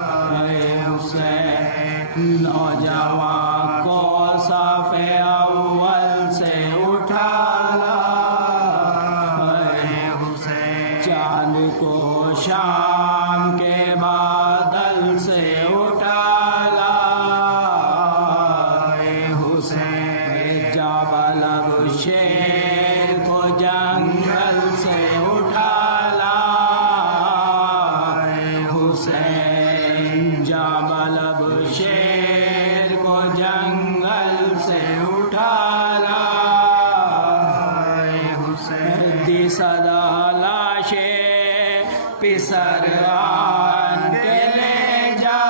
حسین نوجوان کو صف اول سے اٹھا لا، حسین چاند کو شام کے بادل سے اٹھا لا، حسین جبل شیر کو جنگل سے اٹھا لا، حسین جبل شیر کو جنگل سے اٹھا لا، حسین دی صدا لاشیں پسر آن کے لے جا،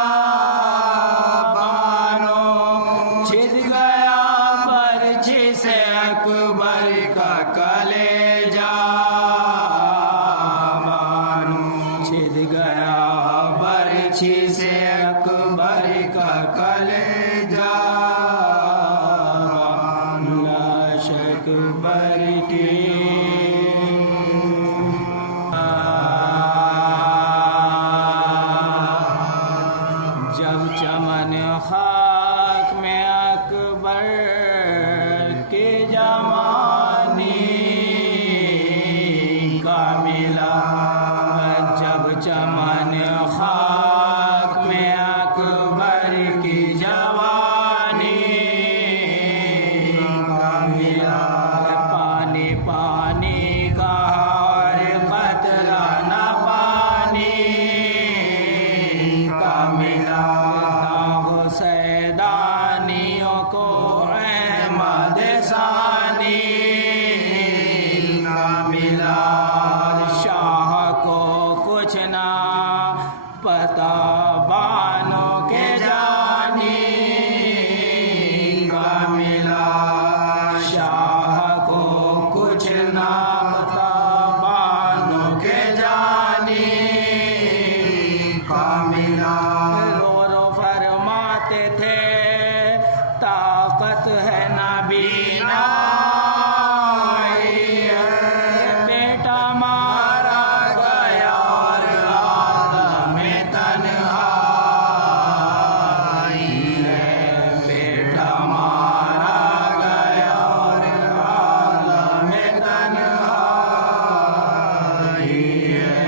بانو چھد گیا برچھی سے اکبر کا کلیجہ، بانو چھد گیا برچھی سے اکبر کا کلیجہ، لاش اکبر کی جب چمن خاک میں اکبر کی جوانی کا ملا، جب چمن خاک میں اکبر کی جوانی کا ملا، پانی پانی کا ہر قطرہ نہ پانی کا ملا، داغ سیدانیوں کو احمد ثانی کا ملا، شاہ کو کچھ نہ پتا بانوں کے جانی کا ملا، شاہ کو کچھ نہ پتا بانوں کے جانی کا ملا، رو رو فرماتے تھے طاقت ہے نبینا، بیٹا مارا گیا اور عالم تنہائی ہے، بیٹا مارا گیا اور عالم تنہائی ہے،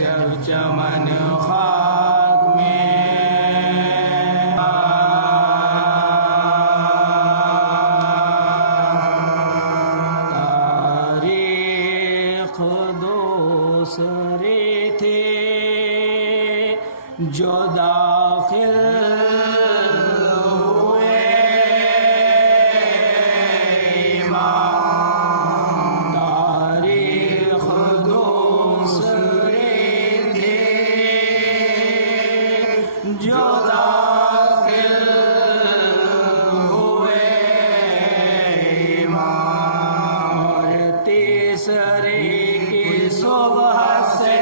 جب چمن خاک میں تاریخ دوسری تھی جو داخل ہوئے ایمان، تاریخ دوسری تھی جو داخل ہوئے ایمان، اور تیسری کی صبح سے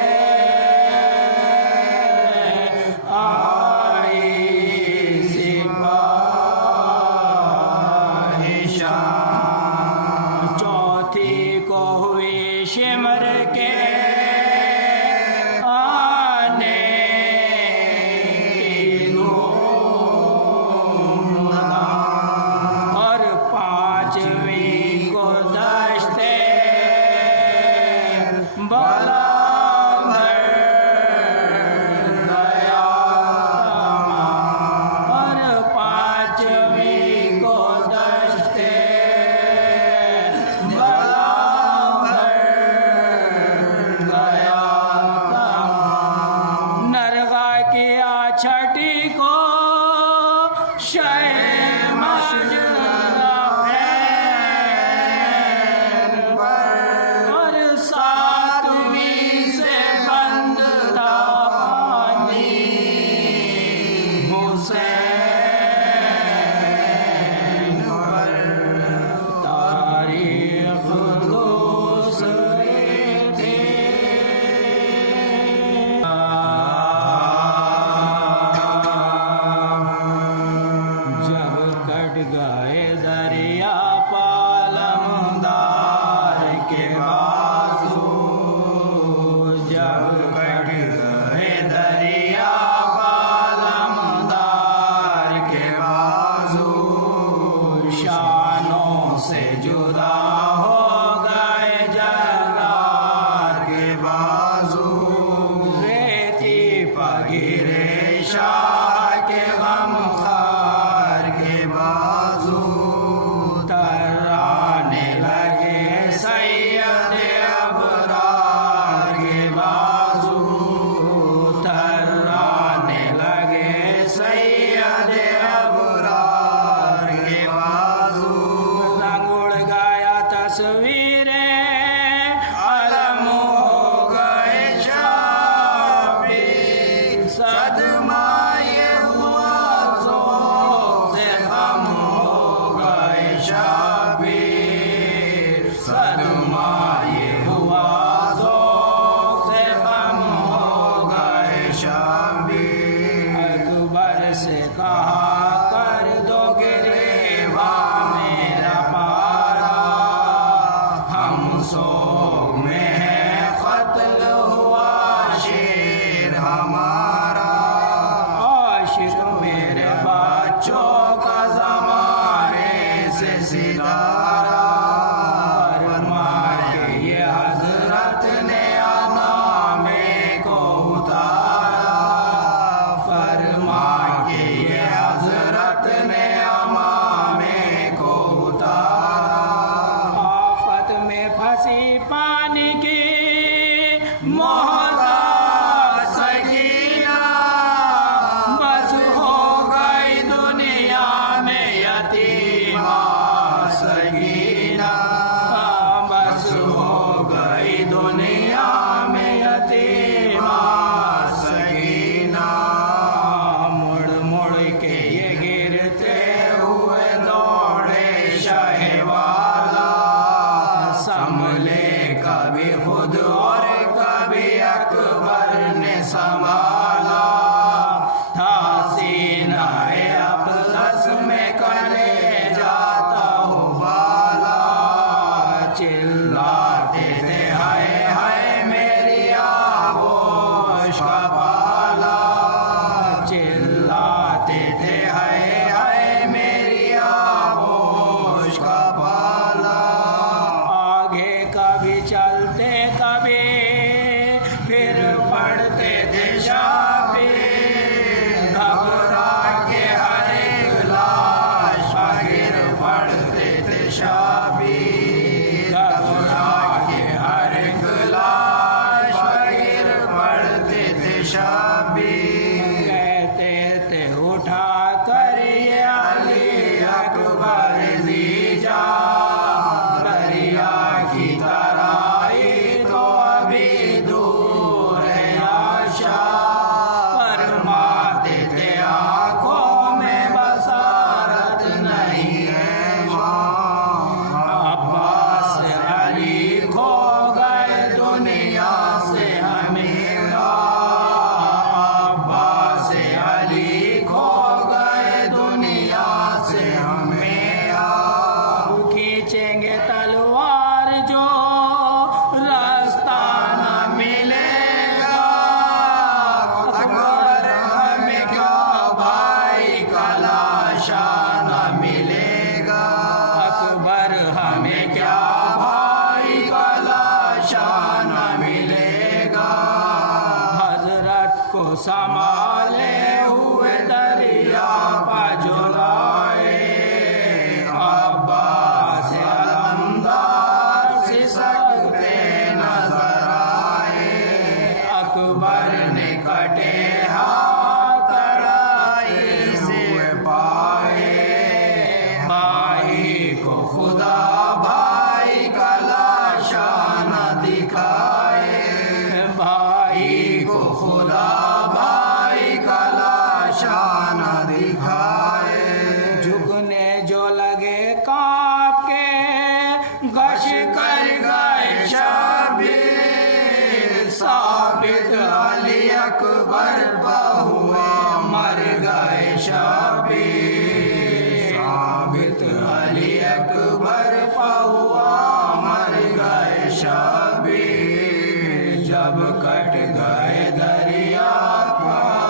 آئی سپاہی شام، چوتھی کو ہوئی شمر کے آنے کی دھوم، اور پانچویں کو دشتے بلا بھر گیا، اور پانچویں کو دشتے بلا بھر گیا، نرغا کیا چھٹی کو شہ اور ساتویں سے بند تھا پانی، حسین پر تاریخ دوسری تھی، جب گرے شاہ کے غم خار کے بازو ترانے لگے سید ابرار کے بازو ترانے لگے سید ابرار کے بازو رنگ اڑ گیا تصویریں علم ہو گئے شابی صدمہ یہ ہوا ذوق سے غم ہو گئے شابی صدمہ یہ ہوا ذوق سے غم ہو گئے شابی اکبر سے کہا کر دو گریباں میرا پارا ہم سوگ میں ہے قتل ہوا شیر ہمارا عاشق میرے بچوں کا زمانے سے ستارہ فرمائے یہ حضرت نے نامے کو اتارا فرمائے یہ حضرت نے امامے کو اتارا آفت میں پھنسی پانی کی محتاج سکینہ بس ہو گئی دنیا میں یتیمہ سکینہ بس ہو گئی دنیا میں یتیمہ سکینہ مڑ مڑ کے یہ گرتے ہوئے دوڑے شاہ والا سنبھلے کبھی خود اور کبھی اکبر نے سنبھالا تھا سینہ اقدس میں کلے جاتا ہو بالا چلاتے تھے ہائے ہائے میری آغوش کا بالا چلاتے تھے ہائے ہائے میری آغوش کا بالا آگے کبھی چلتے کبھی پھر پڑتے تھے شابی گھبرا کے ہر ایک لاش گر پڑتے تھے شابی گھبرا کے ہر ایک لاش گر پڑتے تھے شابی کہتے تھے اٹھا کر یہ علی اکبر زیجا دریا کی ترائی تو ابھی دور ہے آشا فرماتے تھے آنکھوں میں بصارت نہیں ہے عباس علی کھو گئے دنیا سے ہمیشہ عباس علی کھو گئے دنیا سے ہمیشہ کھینچیں گے تلوار جو راستہ نہ ملے گا اکبر ہمیں کیا بھائی کا لاشا نہ ملے گا اکبر ہمیں کیا بھائی کا لاشا نہ ملے گا حضرت کو سنبھالے ہوئے دریا پا جو لائے عباس علمدار سسکتے نظر آئے اکبر نے کٹے ہاتھ تڑائی سے پائے بھائی کو خدا بھائی کا لاشا نہ دکھائے بھائی کو خدا بھائی کا لاشا نہ دکھائے جھکنے جو لگے کانپ کے گش کر گئے شبیر ثابت علی اکبر بہوا مر گئے شبیر ثابت علی اکبر بہوا مر گئے شبیر جب کٹ گئے دریا پار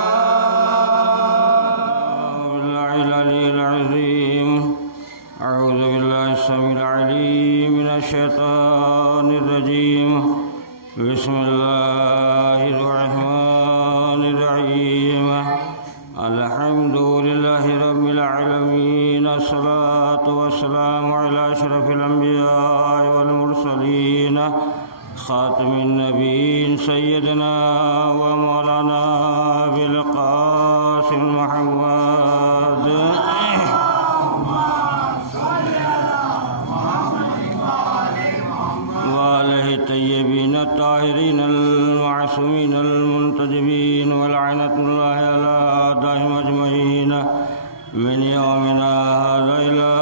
الرحيم الحمد لله رب العالمين الصلاة والسلام على أشرف الأنبياء والمرسلين خاتم النبيين سيدنا ومولانا أبي القاسم محمد وآله الطيبين الطاهرين المعصومين المنتجبين ولعنة الله على أعدائهم أجمعين من يومنا هذا إلى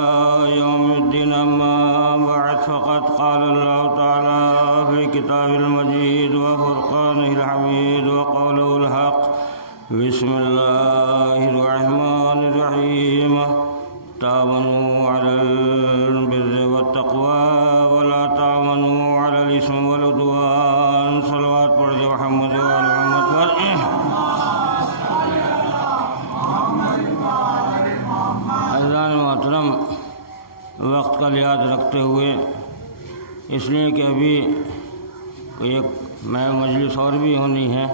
يوم الدين. أما بعد فقد قال الله تعالى في كتابه المجيد وفرقانه الحميد وقوله الحق. بسم الله الرحمن الرحيم. تعاونوا على البر والتقوى ولا تعاونوا على الإثم والعدوان. صلوات پڑھ دے محمد وآل محمد پر. عزیزان محترم، وقت کا لحاظ رکھتے ہوئے اس لیے کہ ابھی ایک مجلس اور بھی ہونی ہے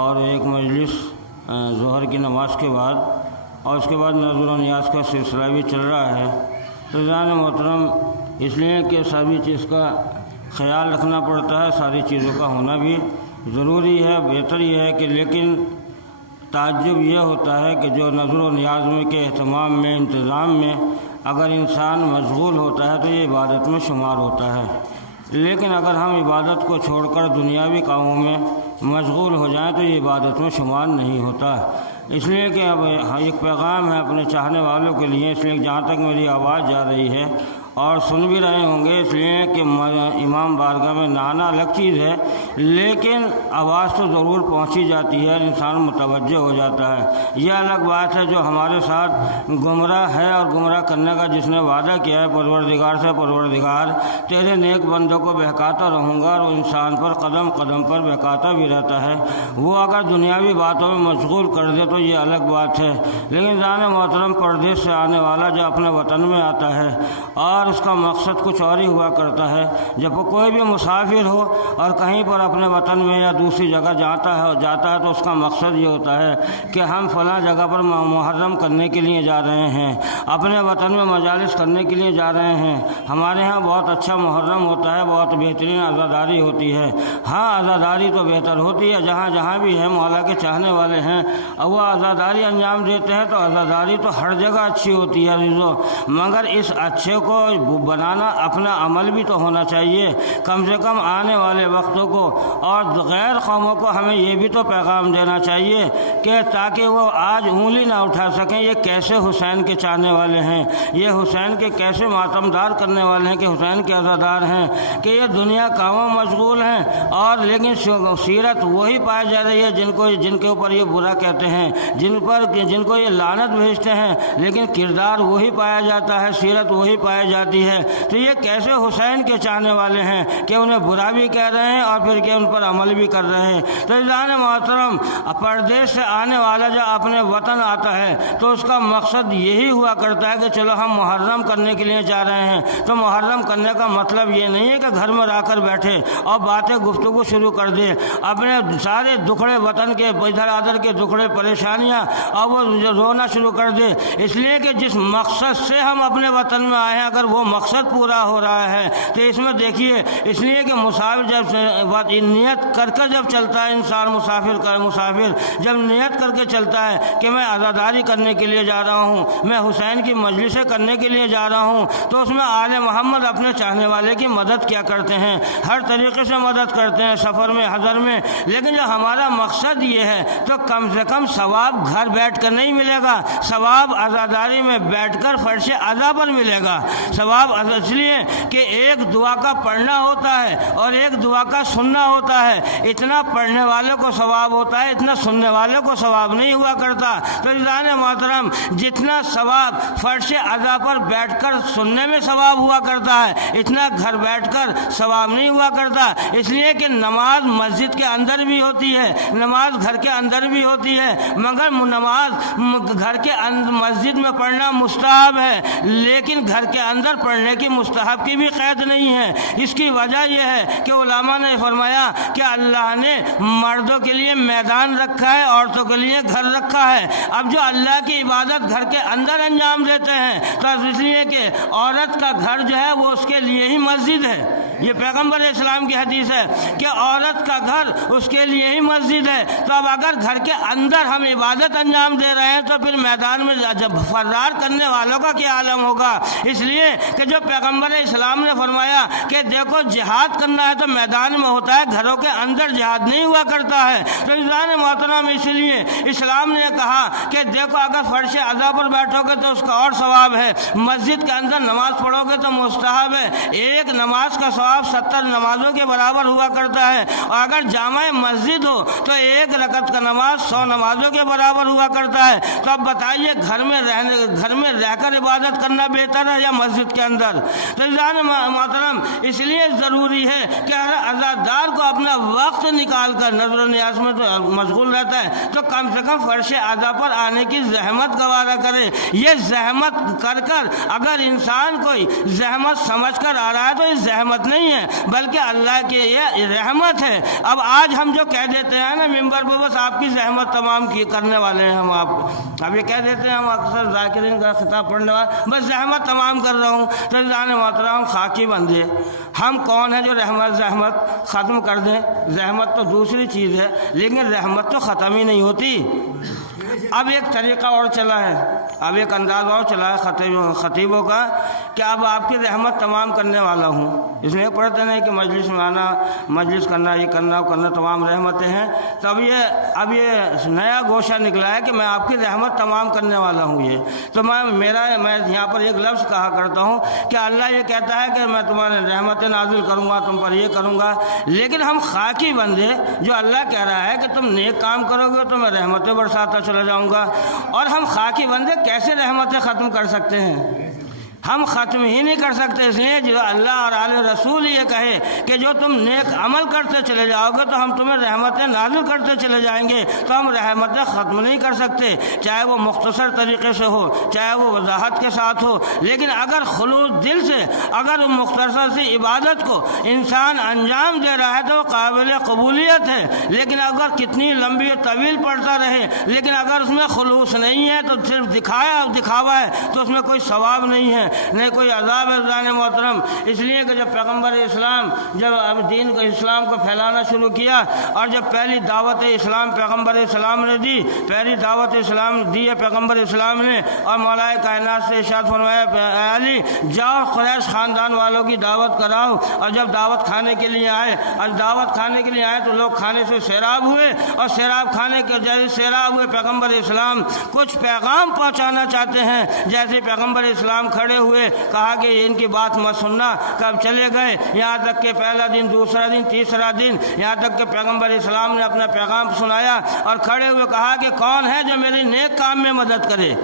اور ایک مجلس ظہر کی نماز کے بعد اور اس کے بعد نذر و نیاز کا سلسلہ بھی چل رہا ہے. تو عزیزان محترم، اس لیے کہ سبھی چیز کا خیال رکھنا پڑتا ہے، ساری چیزوں کا ہونا بھی ضروری ہے، بہتر یہ ہے کہ لیکن تعجب یہ ہوتا ہے کہ جو نذر و نیاز میں کے اہتمام میں انتظام میں اگر انسان مشغول ہوتا ہے تو یہ عبادت میں شمار ہوتا ہے، لیکن اگر ہم عبادت کو چھوڑ کر دنیاوی کاموں میں مشغول ہو جائیں تو یہ عبادت میں شمار نہیں ہوتا. اس لیے کہ اب ایک پیغام ہے اپنے چاہنے والوں کے لیے، اس لیے جہاں تک میری آواز جا رہی ہے اور سن بھی رہے ہوں گے، اس لیے کہ امام بارگاہ میں نہانا الگ چیز ہے، لیکن آواز تو ضرور پہنچی جاتی ہے، انسان متوجہ ہو جاتا ہے. یہ الگ بات ہے جو ہمارے ساتھ گمراہ ہے اور گمراہ کرنے کا جس نے وعدہ کیا ہے پروردگار سے، پروردگار تیرے نیک بندوں کو بہکاتا رہوں گا، اور وہ انسان پر قدم قدم پر بہکاتا بھی رہتا ہے. وہ اگر دنیاوی باتوں میں مشغول کر دے تو یہ الگ بات ہے، لیکن جان محترم پردیس سے آنے والا جو اپنے وطن میں آتا ہے اور اس کا مقصد کچھ اور ہی ہوا کرتا ہے. جب کوئی بھی مسافر ہو اور کہیں پر اپنے وطن میں یا دوسری جگہ جاتا ہے تو اس کا مقصد یہ ہوتا ہے کہ ہم فلاں جگہ پر محرم کرنے کے لیے جا رہے ہیں، اپنے وطن میں مجالس کرنے کے لیے جا رہے ہیں. ہمارے ہاں بہت اچھا محرم ہوتا ہے، بہت بہترین عزاداری ہوتی ہے. ہاں عزاداری تو بہتر ہوتی ہے، جہاں جہاں بھی ہے مولا کے چاہنے والے ہیں اور وہ عزاداری انجام دیتے ہیں تو عزاداری تو ہر جگہ اچھی ہوتی ہے عزیزو، مگر اس اچھے کو بنانا اپنا عمل بھی تو ہونا چاہیے. کم سے کم آنے والے وقتوں کو اور غیر قوموں کو ہمیں یہ بھی تو پیغام دینا چاہیے کہ تاکہ وہ آج انگلی نہ اٹھا سکیں یہ کیسے حسین کے چاہنے والے ہیں، یہ حسین کے کیسے ماتمدار کرنے والے ہیں، کہ حسین کے عزادار ہیں، کہ یہ دنیا کاموں مشغول ہیں اور لیکن سیرت وہی پائی جا رہی ہے جن کے اوپر یہ برا کہتے ہیں، جن کو یہ لعنت بھیجتے ہیں، لیکن کردار وہی پایا جاتا ہے، سیرت وہی پائی جاتی ہے. تو یہ کیسے حسین کے چاہنے والے ہیں کہ انہیں برا بھی کہہ رہے ہیں اور پھر کہ ان پر عمل بھی کر رہے ہیں. تو عزیزان محترم، پردیس سے آنے والا جب اپنے وطن آتا ہے تو اس کا مقصد یہی ہوا کرتا ہے کہ چلو ہم محرم کرنے کے لیے جا رہے ہیں. تو محرم کرنے کا مطلب یہ نہیں ہے کہ گھر میں رہ کر بیٹھے اور باتیں گفتگو شروع کر دے، اپنے سارے دکھڑے وطن کے ادھر ادھر کے دکھڑے پریشانیاں اور وہ رونا شروع کر دے. اس لیے کہ جس مقصد سے ہم اپنے وطن میں آئے ہیں اگر وہ مقصد پورا ہو رہا ہے تو اس میں دیکھیے، اس لیے کہ مسافر جب نیت کر جب چلتا ہے انسان، مسافر جب نیت کر کے چلتا ہے کہ میں عزاداری کرنے کے لیے جا رہا ہوں، میں حسین کی مجلسیں کرنے کے لیے جا رہا ہوں، تو اس میں آل محمد اپنے چاہنے والے کی مدد کیا کرتے ہیں، ہر طریقے سے مدد کرتے ہیں، سفر میں حضر میں. لیکن جب ہمارا مقصد یہ ہے تو کم سے کم ثواب گھر بیٹھ کر نہیں ملے گا، ثواب عزاداری میں بیٹھ کر فرش عزا پر ملے گا. ثواب اس لیے کہ ایک دعا کا پڑھنا ہوتا ہے اور ایک دعا کا سننا ہوتا ہے. اتنا پڑھنے والوں کو ثواب ہوتا ہے، اتنا سننے والوں کو ثواب نہیں ہوا کرتا. تو عزیزان محترم، جتنا ثواب فرش عزا پر بیٹھ کر سننے میں ثواب ہوا کرتا ہے، اتنا گھر بیٹھ کر ثواب نہیں ہوا کرتا. اس لیے کہ نماز مسجد کے اندر بھی ہوتی ہے، نماز گھر کے اندر بھی ہوتی ہے، مگر نماز گھر کے مسجد میں پڑھنا مستحب ہے، لیکن گھر کے اندر اندر پڑھنے کی مستحب کی بھی قید نہیں ہے۔ اس کی وجہ یہ ہے کہ علماء نے فرمایا کہ اللہ نے مردوں کے لیے میدان رکھا ہے، عورتوں کے لیے گھر رکھا ہے۔ اب جو اللہ کی عبادت گھر کے اندر انجام دیتے ہیں تو اس لیے کہ عورت کا گھر جو ہے وہ اس کے لیے ہی مسجد ہے۔ یہ پیغمبر اسلام کی حدیث ہے کہ عورت کا گھر اس کے لیے ہی مسجد ہے۔ تو اب اگر گھر کے اندر ہم عبادت انجام دے رہے ہیں تو پھر میدان میں جب فرار کرنے والوں کا کیا عالم ہوگا۔ اس لیے کہ جو پیغمبر اسلام نے فرمایا کہ دیکھو جہاد کرنا ہے تو میدان میں ہوتا ہے، گھروں کے اندر جہاد نہیں ہوا کرتا ہے۔ تو عزیزان محترم اس لیے اسلام نے کہا کہ دیکھو اگر فرش عزا پر بیٹھو گے تو اس کا اور ثواب ہے، مسجد کے اندر نماز پڑھو گے تو مستحب ہے، ایک نماز کا ثواب 70 نمازوں کے برابر ہوا کرتا ہے، اور اگر جامع مسجد ہو تو ایک رکعت کا نماز 100 نمازوں کے برابر ہوا کرتا ہے۔ تو اب بتائیے گھر میں رہ کر عبادت کرنا بہتر ہے یا مسجد کے اندر؟ تو عزیزان محترم اس لیے ضروری ہے کہ ہر عزادار کو اپنا وقت نکال کر نظر و نیاز میں تو مشغول رہتا ہے تو کم سے کم فرش عزا پر آنے کی زحمت گوارا کرے۔ یہ زحمت کر کر اگر انسان کوئی زحمت سمجھ کر آ رہا ہے تو یہ زحمت نہیں ہے بلکہ اللہ کی یہ رحمت ہے۔ اب آج ہم جو کہہ دیتے ہیں نا ممبر پہ بس آپ کی زحمت تمام کی کرنے والے ہیں، ہم آپ کو اب یہ کہہ دیتے ہیں، ہم اکثر ذاکرین کا خطاب پڑھنے والے بس زحمت تمام کر رہا ہوں۔ تو جان محترم خاکی بندے ہم کون ہیں جو زحمت ختم کر دیں؟ زحمت تو دوسری چیز ہے لیکن رحمت تو ختم ہی نہیں ہوتی۔ اب ایک طریقہ اور چلا ہے، اب ایک انداز اور چلا ہے خطیبوں کا کہ اب آپ کی رحمت تمام کرنے والا ہوں، اس لیے پڑھتے نہیں کہ مجلس میں آنا، مجلس کرنا، یہ کرنا وہ کرنا تمام رحمتیں ہیں۔ تو اب یہ نیا گوشہ نکلا ہے کہ میں آپ کی رحمت تمام کرنے والا ہوں۔ یہ تو میں یہاں پر ایک لفظ کہا کرتا ہوں کہ اللہ یہ کہتا ہے کہ میں تمہارے رحمتیں نازل کروں گا، تم پر یہ کروں گا، لیکن ہم خاکی بندے جو اللہ کہہ رہا ہے کہ تم نیک کام کرو گے تو میں رحمتیں برساتا چلا جاؤں گا، اور ہم خاکی بندے کیسے رحمتیں ختم کر سکتے ہیں؟ ہم ختم ہی نہیں کر سکتے۔ اس لیے جو اللہ اور آل رسول یہ کہے کہ جو تم نیک عمل کرتے چلے جاؤ گے تو ہم تمہیں رحمتیں نازل کرتے چلے جائیں گے، تو ہم رحمتیں ختم نہیں کر سکتے، چاہے وہ مختصر طریقے سے ہو، چاہے وہ وضاحت کے ساتھ ہو، لیکن اگر خلوص دل سے اگر مختصر سی عبادت کو انسان انجام دے رہا ہے تو وہ قابل قبولیت ہے۔ لیکن اگر کتنی لمبی و طویل پڑھتا رہے لیکن اگر اس میں خلوص نہیں ہے تو صرف دکھاوا ہے تو اس میں کوئی ثواب نہیں ہے، نہیں کوئی عذاب ہے۔ عزیزان محترم اس لیے کہ جب پیغمبر اسلام جب دین کو اسلام کو پھیلانا شروع کیا اور جب پہلی دعوت اسلام پیغمبر اسلام نے دی، پہلی دعوت اسلام دی ہے پیغمبر اسلام نے، اور مولا کائنات سے ارشاد فرمایا اے علی جاؤ قریش خاندان والوں کی دعوت کراؤ، اور جب دعوت کھانے کے لیے آئے اور دعوت کھانے کے لیے آئے تو لوگ کھانے سے سیراب ہوئے، اور سیراب کھانے کے جیسے سیراب ہوئے پیغمبر اسلام کچھ پیغام پہنچانا چاہتے ہیں، جیسے پیغمبر اسلام کھڑے ہوئے کہا کہ ان کی بات مت سننا، کب چلے گئے، یہاں تک کہ پہلا دن، دوسرا دن، تیسرا دن، یہاں تک کہ پیغمبر اسلام نے اپنا پیغام سنایا اور کھڑے ہوئے کہا کہ کون ہے جو میری نیک کام میں مدد کرے،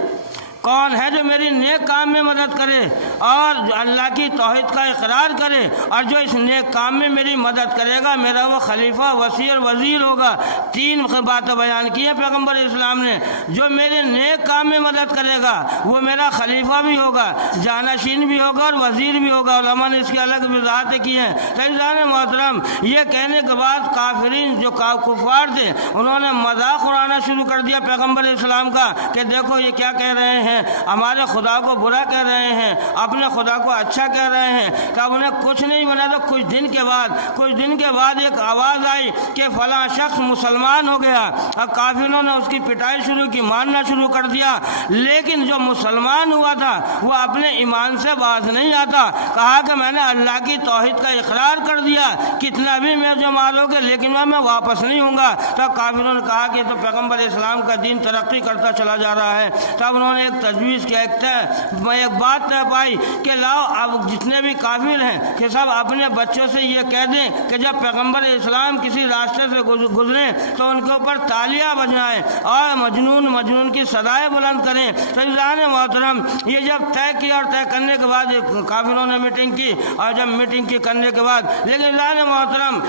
کون ہے جو میری نیک کام میں مدد کرے اور جو اللہ کی توحید کا اقرار کرے، اور جو اس نیک کام میں میری مدد کرے گا میرا وہ خلیفہ وزیر وزیر ہوگا۔ 3 باتیں بیان کی ہیں پیغمبر اسلام نے، جو میرے نیک کام میں مدد کرے گا وہ میرا خلیفہ بھی ہوگا، جانشین بھی ہوگا اور وزیر بھی ہوگا۔ علماء نے اس کی الگ وضاحتیں کی ہیں۔ عزیزان محترم یہ کہنے کے بعد کافرین جو کفار تھے انہوں نے مذاق اڑانا شروع کر دیا پیغمبر اسلام کا کہ دیکھو یہ کیا کہہ رہے ہیں، ہمارے خدا کو برا کہہ رہے ہیں، اپنے خدا کو اچھا کہہ رہے ہیں۔ کہ اب انہیں کچھ نہیں بنا تو کچھ دن کے بعد ایک آواز آئی کہ فلاں شخص مسلمان ہو گیا، اور کافروں نے اس کی پٹائی شروع کی، مارنا شروع کر دیا، لیکن جو مسلمان ہوا تھا وہ اپنے ایمان سے باز نہیں آتا، کہا کہ میں نے اللہ کی توحید کا اقرار کر دیا، کتنا بھی میں جو مارو گے لیکن میں واپس نہیں ہوں گا۔ تو کافروں نے کہا کہ تو پیغمبر اسلام کا دین ترقی کرتا چلا جا رہا ہے۔ تب انہوں نے ایک تجویز کیا، ایک بات طے پائی کہ لاؤ اب جتنے بھی کافر ہیں کہ سب اپنے بچوں سے یہ کہہ دیں کہ جب پیغمبر اسلام کسی راستے سے گزریں تو ان کے اوپر تالیاں بجائیں اور مجنون کی صدائیں بلند کریں۔ تو عزیزان محترم یہ جب طے کیا اور طے کرنے کے بعد کافروں نے میٹنگ کی، اور جب میٹنگ کی کرنے کے بعد لیکن عزیزان محترم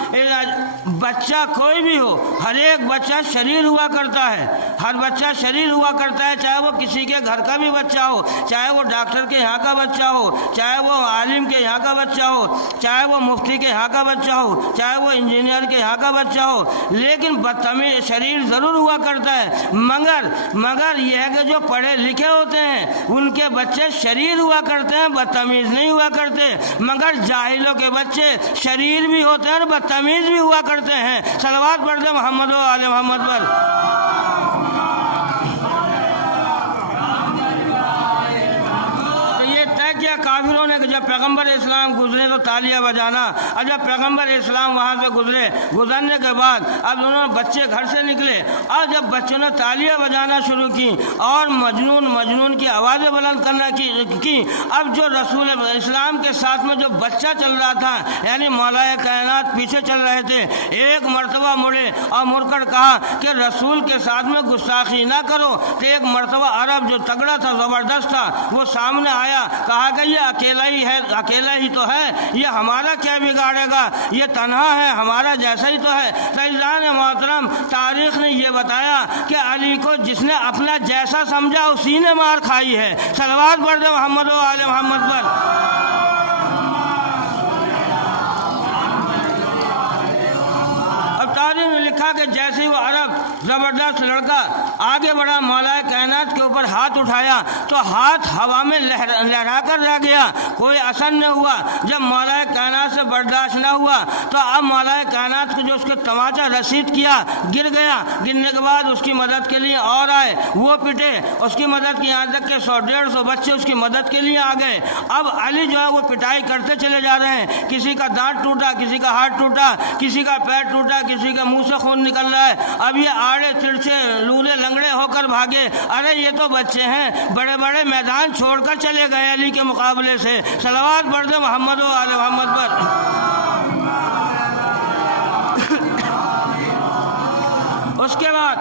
بچہ کوئی بھی ہو، ہر ایک بچہ شریر ہوا کرتا ہے، ہر بچہ شریر ہوا کرتا ہے، چاہے وہ کسی کے گھر کا بھی بچہ ہو، چاہے وہ ڈاکٹر کے یہاں کا بچہ ہو، چاہے وہ عالم کے یہاں کا بچہ ہو، چاہے وہ مفتی کے یہاں کا بچہ ہو، چاہے وہ انجینئر کے یہاں کا بچہ ہو، لیکن بدتمیز شریر ضرور ہوا کرتا ہے۔ مگر یہ ہے کہ جو پڑھے لکھے ہوتے ہیں ان کے بچے شریر ہوا کرتے ہیں، بدتمیز نہیں ہوا کرتے، مگر جاہلوں کے بچے شریر بھی ہوتے ہیں اور بدتمیز بھی ہوا کرتے ہیں۔ صلوات پڑھ دیں محمد و آل محمد پر۔ کافروں نے کہ جب پیغمبر اسلام گزرے تو تالیاں بجانا، اور جب پیغمبر اسلام وہاں سے گزرنے کے بعد اب انہوں نے بچے گھر سے نکلے، اور جب بچوں نے تالیاں بجانا شروع کی اور مجنون کی آوازیں بلند کرنا کی، اب جو رسول اسلام کے ساتھ میں جو بچہ چل رہا تھا یعنی مولا کائنات پیچھے چل رہے تھے، ایک مرتبہ مڑے اور مڑ کر کہا کہ رسول کے ساتھ میں گستاخی نہ کرو۔ تو ایک مرتبہ عرب جو تگڑا تھا، زبردست تھا، وہ سامنے آیا، کہا کہ یہ اکیلا ہی تو ہے، یہ ہمارا کیا بگاڑے گا، یہ تنہا ہے، ہمارا جیسا ہی تو ہے۔ عزیزان محترم، تاریخ نے یہ بتایا کہ علی کو جس نے اپنا جیسا سمجھا اسی نے مار کھائی ہے۔ صلوات پڑھ دیں محمد و آل محمد پر۔ تاریخ نے لکھا کہ جیسے ہی وہ عرب زبردست لڑکا آگے بڑھا، مولا کائنات کے اوپر ہاتھ اٹھایا تو ہاتھ ہوا میں لہرا کر رہ گیا، کوئی اثر نہ ہوا۔ جب مولا کائنات سے برداشت نہ ہوا تو اب مولا کائنات کو جو اس کے تماچا رسید کیا، گر گیا۔ گرنے کے بعد اس کی مدد کے لیے اور آئے، وہ پٹے، اس کی مدد کی، یہاں تک کہ 100-150 بچے اس کی مدد کے لیے آ گئے۔ اب علی جو ہے وہ پٹائی کرتے چلے جا رہے ہیں، کسی کا دانت ٹوٹا، کسی کا ہاتھ ٹوٹا، کسی کا پیر ٹوٹا، کسی کے منہ سے خون نکل رہا ہے۔ اب یہ آڑے ترچھے لولے لنگڑے ہو کر بھاگے، ارے یہ تو بچے ہیں، بڑے بڑے میدان چھوڑ کر چلے گئے علی کے مقابلے سے۔ صلوات پڑھ دیں محمد و آل محمد پر۔ اس کے بعد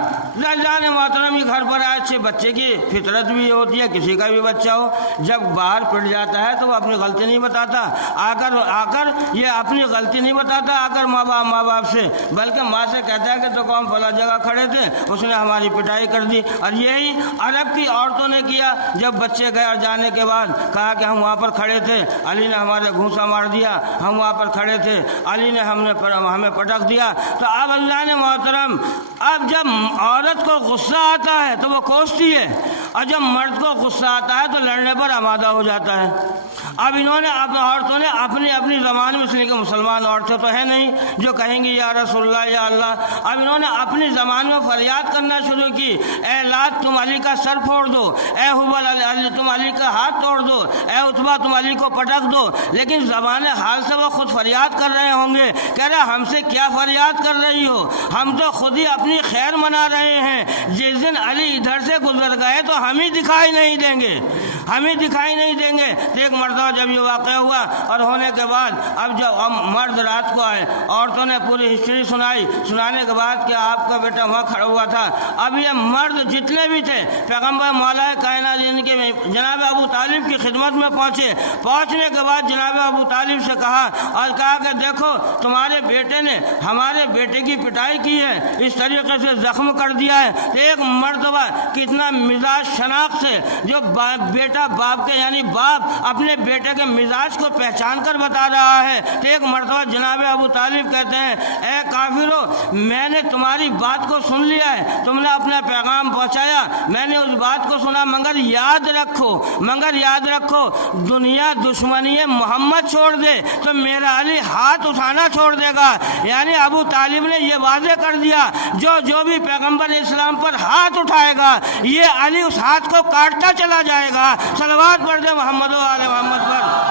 جان محترم یہ گھر پر آئے، اچھے بچے کی فطرت بھی یہ ہوتی ہے، کسی کا بھی بچہ ہو جب باہر پڑ جاتا ہے تو وہ اپنی غلطی نہیں بتاتا، آ کر یہ اپنی غلطی نہیں بتاتا آ کر ماں باپ سے، بلکہ ماں سے کہتا ہے کہ تو ہم فلاں جگہ کھڑے تھے، اس نے ہماری پٹائی کر دی۔ اور یہی عرب کی عورتوں نے کیا، جب بچے گئے اور جانے کے بعد کہا کہ ہم وہاں پر کھڑے تھے، علی نے ہمارے گھونسا مار دیا، ہم وہاں پر کھڑے تھے، علی نے ہمیں پٹک دیا۔ تو اب اللہ نے محترم، اب جب عورت کو غصہ آتا ہے تو وہ کوستی ہے، اور جب مرد کو غصہ آتا ہے تو لڑنے پر آمادہ ہو جاتا ہے۔ اب انہوں نے عورتوں نے اپنی زبان میں، اس لیے کہ مسلمان عورتیں تو ہے نہیں جو کہیں گی یا رسول اللہ یا اللہ، اب انہوں نے اپنی زبان میں فریاد کرنا شروع کی، اے لات تم علی کا سر پھوڑ دو، اے حبل علی تم علی کا ہاتھ توڑ دو، اے عتبہ تم علی کو پٹک دو۔ لیکن زبان حال سے وہ خود فریاد کر رہے ہوں گے، کہہ رہے ہم سے کیا فریاد کر رہی ہو، ہم تو خود ہی اپنی خیر منا رہے ہیں، جس دن علی ادھر سے گزر گئے تو ہم ہی دکھائی نہیں دیں گے، ہم ہی دکھائی نہیں دیں گے۔ ایک مرتبہ جب یہ واقعہ ہوا اور ہونے کے بعد اب جب مرد رات کو آئے، عورتوں نے پوری ہسٹری سنانے کے بعد کہ آپ کا بیٹا وہاں کھڑا ہوا تھا، اب یہ مرد جتنے بھی تھے پیغمبر مولا کائنات کے جناب ابو طالب کی خدمت میں پہنچنے کے بعد جناب ابو طالب سے کہا کہ دیکھو تمہارے بیٹے نے ہمارے بیٹے کی پٹائی کی ہے، اس طریقے سے زخم کر دیا ہے۔ ایک مرتبہ کتنا مزاج شناخت سے جو بیٹا باپ کے یعنی باپ اپنے بیٹے کے مزاج کو پہچان کر بتا رہا ہے۔ تو ایک مرتبہ جناب ابو طالب کہتے ہیں، اے کافرو، میں نے تمہاری بات کو سن لیا ہے، تم نے اپنا پیغام پہنچایا، میں نے اس بات کو سنا، مگر یاد رکھو دنیا دشمنی محمد چھوڑ دے تو میرا علی ہاتھ اٹھانا چھوڑ دے گا۔ یعنی ابو طالب نے یہ واضح کر دیا، جو بھی پیغمبر اسلام پر ہاتھ اٹھائے گا یہ علی اس ہاتھ کو کاٹتا چلا جائے گا۔ صلوات پڑھ دے محمد و آل محمد پر۔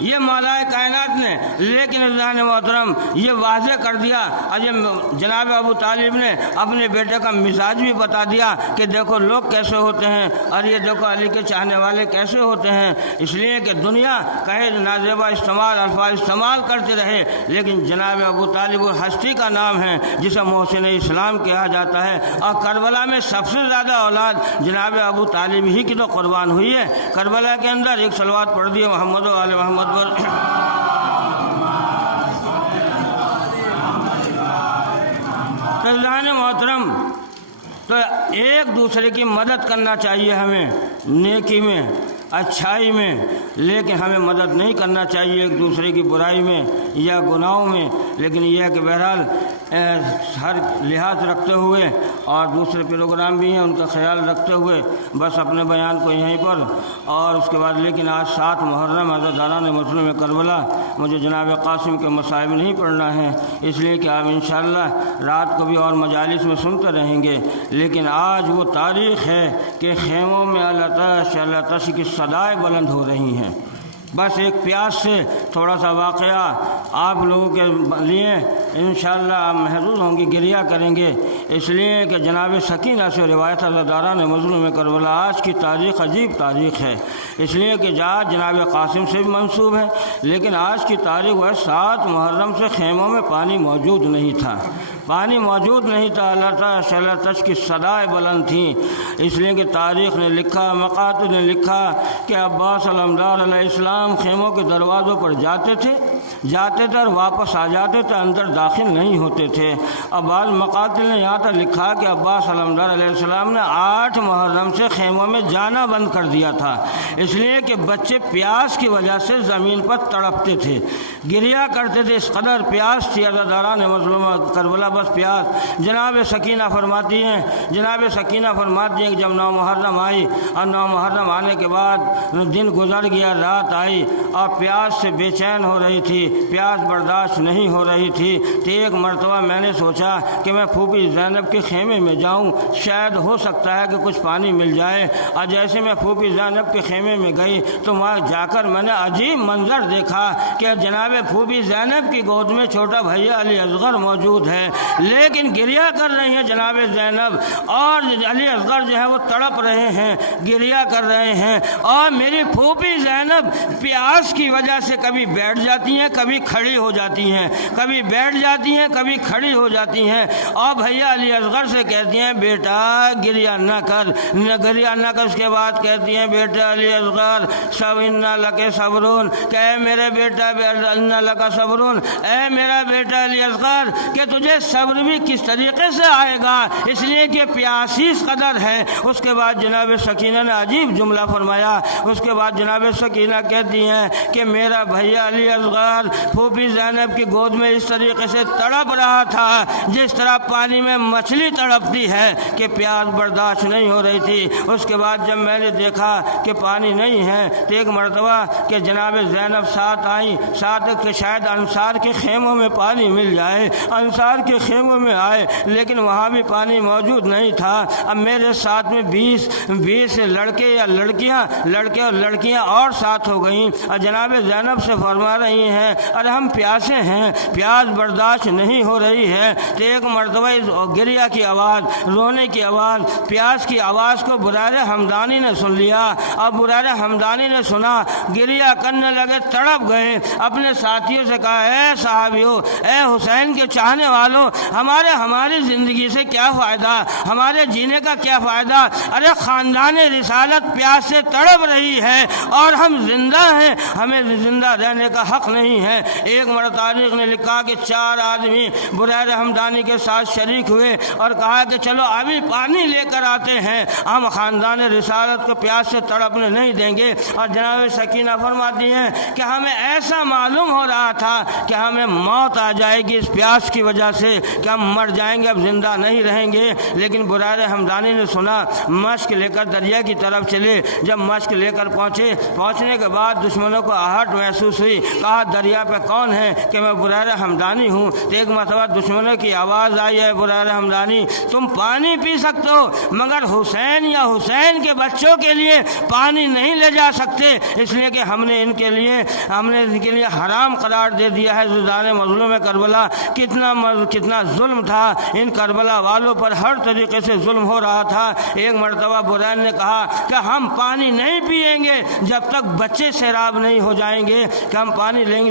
یہ مولا کائنات نے لیکن اللہ نے محترم یہ واضح کر دیا، اور جناب ابو طالب نے اپنے بیٹے کا مزاج بھی بتا دیا کہ دیکھو لوگ کیسے ہوتے ہیں اور یہ دیکھو علی کے چاہنے والے کیسے ہوتے ہیں۔ اس لیے کہ دنیا کہے نازیبا الفاظ استعمال کرتے رہے، لیکن جناب ابو طالب وہ ہستی کا نام ہے جسے محسن اسلام کہا جاتا ہے، اور کربلا میں سب سے زیادہ اولاد جناب ابو طالب ہی کی تو قربان ہوئی ہے۔ کربلا کے اندر ایک صلوات پڑھ دی محمد و آل محمد پر۔ تو ایک دوسرے کی مدد کرنا چاہیے ہمیں نیکی میں، اچھائی میں، لیکن ہمیں مدد نہیں کرنا چاہیے ایک دوسرے کی برائی میں یا گناہوں میں۔ لیکن یہ ہے کہ بہرحال ہر لحاظ رکھتے ہوئے اور دوسرے پروگرام بھی ہیں ان کا خیال رکھتے ہوئے بس اپنے بیان کو یہیں پر، اور اس کے بعد لیکن آج 7 محرم عزاداران مظلوم کربلا، مجھے جناب قاسم کے مصائب نہیں پڑھنا ہے، اس لیے کہ آپ انشاءاللہ رات کو بھی اور مجالس میں سنتے رہیں گے۔ لیکن آج وہ تاریخ ہے کہ خیموں میں اللہ تعالی کی صدائیں بلند ہو رہی ہیں۔ بس ایک پیاس سے تھوڑا سا واقعہ آپ لوگوں کے لیے انشاءاللہ آپ محظوظ ہوں گے، گریہ کریں گے، اس لیے کہ جناب سکینہ سے روایت عزاداران مظلوم کربلا آج کی تاریخ عجیب تاریخ ہے، اس لیے کہ آج جناب قاسم سے بھی منسوب ہے، لیکن آج کی تاریخ وہ 7 محرم سے خیموں میں پانی موجود نہیں تھا، پانی موجود نہیں تھا، اللہ تعالیٰ کی صدائیں بلند تھیں، اس لیے کہ تاریخ نے لکھا، مقاتل نے لکھا کہ عباس علمدار علیہ السلام خیموں کے دروازوں پر جاتے تھے اور واپس آ جاتے تھے، اندر داخل نہیں ہوتے تھے۔ اب بعض مقاتل نے یہاں تک لکھا کہ عباس علمدار علیہ السلام نے 8 محرم سے خیموں میں جانا بند کر دیا تھا، اس لیے کہ بچے پیاس کی وجہ سے زمین پر تڑپتے تھے، گریہ کرتے تھے، اس قدر پیاس تھی عزاداران مظلومہ کربلا، بس پیاس۔ جناب سکینہ فرماتی ہیں کہ جب 9 محرم آئی اور 9 محرم آنے کے بعد دن گزر گیا، رات آئی اور پیاس سے بے چین ہو رہی تھی، پیاس برداشت نہیں ہو رہی تھی، تو ایک مرتبہ میں نے سوچا کہ میں پھوپھی زینب کے خیمے میں جاؤں، شاید ہو سکتا ہے کہ کچھ پانی مل جائے۔ اور جیسے میں پھوپھی زینب کے خیمے میں گئی تو وہاں جا کر میں نے عجیب منظر دیکھا کہ جناب پھوپھی زینب کی گود میں چھوٹا بھیا علی اصغر موجود ہے، لیکن گریہ کر رہی ہیں جناب زینب، اور علی اصغر جو ہے وہ تڑپ رہے ہیں، گریہ کر رہے ہیں، اور میری پھوپھی زینب پیاس کی وجہ سے کبھی بیٹھ جاتی ہیں، کبھی کھڑی ہو جاتی ہیں، کبھی بیٹھ جاتی ہیں، کبھی کھڑی ہو جاتی ہیں، اور بھیا علی اصغر سے کہتی ہیں بیٹا گریہ نہ کر، گریہ نہ کر۔ اس کے بعد کہتی ہیں بیٹا علی اصغر سب انا لکے صبرون، کہ اے میرے بیٹا انا لکا صبرون، اے میرا بیٹا علی اصغر کہ تجھے صبر بھی کس طریقے سے آئے گا، اس لیے کہ پیاسی اس قدر ہے۔ اس کے بعد جناب سکینہ نے عجیب جملہ فرمایا، اس کے بعد جناب سکینہ کہتی ہیں کہ میرا بھیا علی اصغر پھوپھی زینب کی گود میں اس طریقے سے تڑپ رہا تھا جس طرح پانی میں مچھلی تڑپتی ہے، کہ پیاس برداشت نہیں ہو رہی تھی۔ اس کے بعد جب میں نے دیکھا کہ پانی نہیں ہے تو ایک مرتبہ کہ جناب زینب ساتھ آئیں، ساتھ کہ شاید انصار کے خیموں میں پانی مل جائے، انصار کے خیموں میں آئے لیکن وہاں بھی پانی موجود نہیں تھا۔ اب میرے ساتھ میں 20 لڑکے یا لڑکے اور لڑکیاں اور ساتھ ہو گئیں، اور جناب زینب سے فرما رہی ہیں ارے ہم پیاسے ہیں، پیاس برداشت نہیں ہو رہی ہے۔ تو ایک مرتبہ گریہ کی آواز، رونے کی آواز، پیاس کی آواز کو بریر حمدانی نے سن لیا، اور بریر حمدانی نے سنا، گریہ کرنے لگے، تڑپ گئے، اپنے ساتھیوں سے کہا اے صحابیوں، اے حسین کے چاہنے والوں، ہماری زندگی سے کیا فائدہ، ہمارے جینے کا کیا فائدہ، ارے خاندان رسالت پیاس سے تڑپ رہی ہے اور ہم زندہ ہیں، ہمیں زندہ رہنے کا حق نہیں ہے۔ ایک مرتبہ تاریخ نے لکھا کہ 4 آدمی بریر حمدانی کے ساتھ شریک ہوئے اور کہا کہ چلو ابھی پانی لے کر آتے ہیں، ہم خاندان رسالت کو پیاس سے تڑپنے نہیں دیں گے۔ اور جناب سکینہ فرماتی ہیں کہ ہمیں ایسا معلوم ہو رہا تھا کہ ہمیں موت آ جائے گی اس پیاس کی وجہ سے، کہ ہم مر جائیں گے، اب زندہ نہیں رہیں گے۔ لیکن بریر حمدانی نے سنا، مشک لے کر دریا کی طرف چلے، جب مشک لے کر پہنچنے کے بعد دشمنوں کو آہٹ محسوس ہوئی، کہا دریا پہ کون ہے، کہ میں بریر حمدانی ہوں۔ تو ایک مرتبہ دشمنوں کی آواز آئی ہے بریر حمدانی تم پانی پی سکتے ہو مگر حسین یا حسین کے بچوں کے لیے پانی نہیں لے جا سکتے، اس لیے کہ ہم نے ان کے لیے حرام قرار دے دیا ہے۔ زدان مظلوم کربلا، کتنا ظلم تھا ان کربلا والوں پر، ہر طریقے سے ظلم ہو رہا تھا۔ ایک مرتبہ بریر نے کہا کہ ہم پانی نہیں پیئیں گے جب تک بچے سیراب نہیں ہو جائیں گے، کہ ہم پانی لیں گے،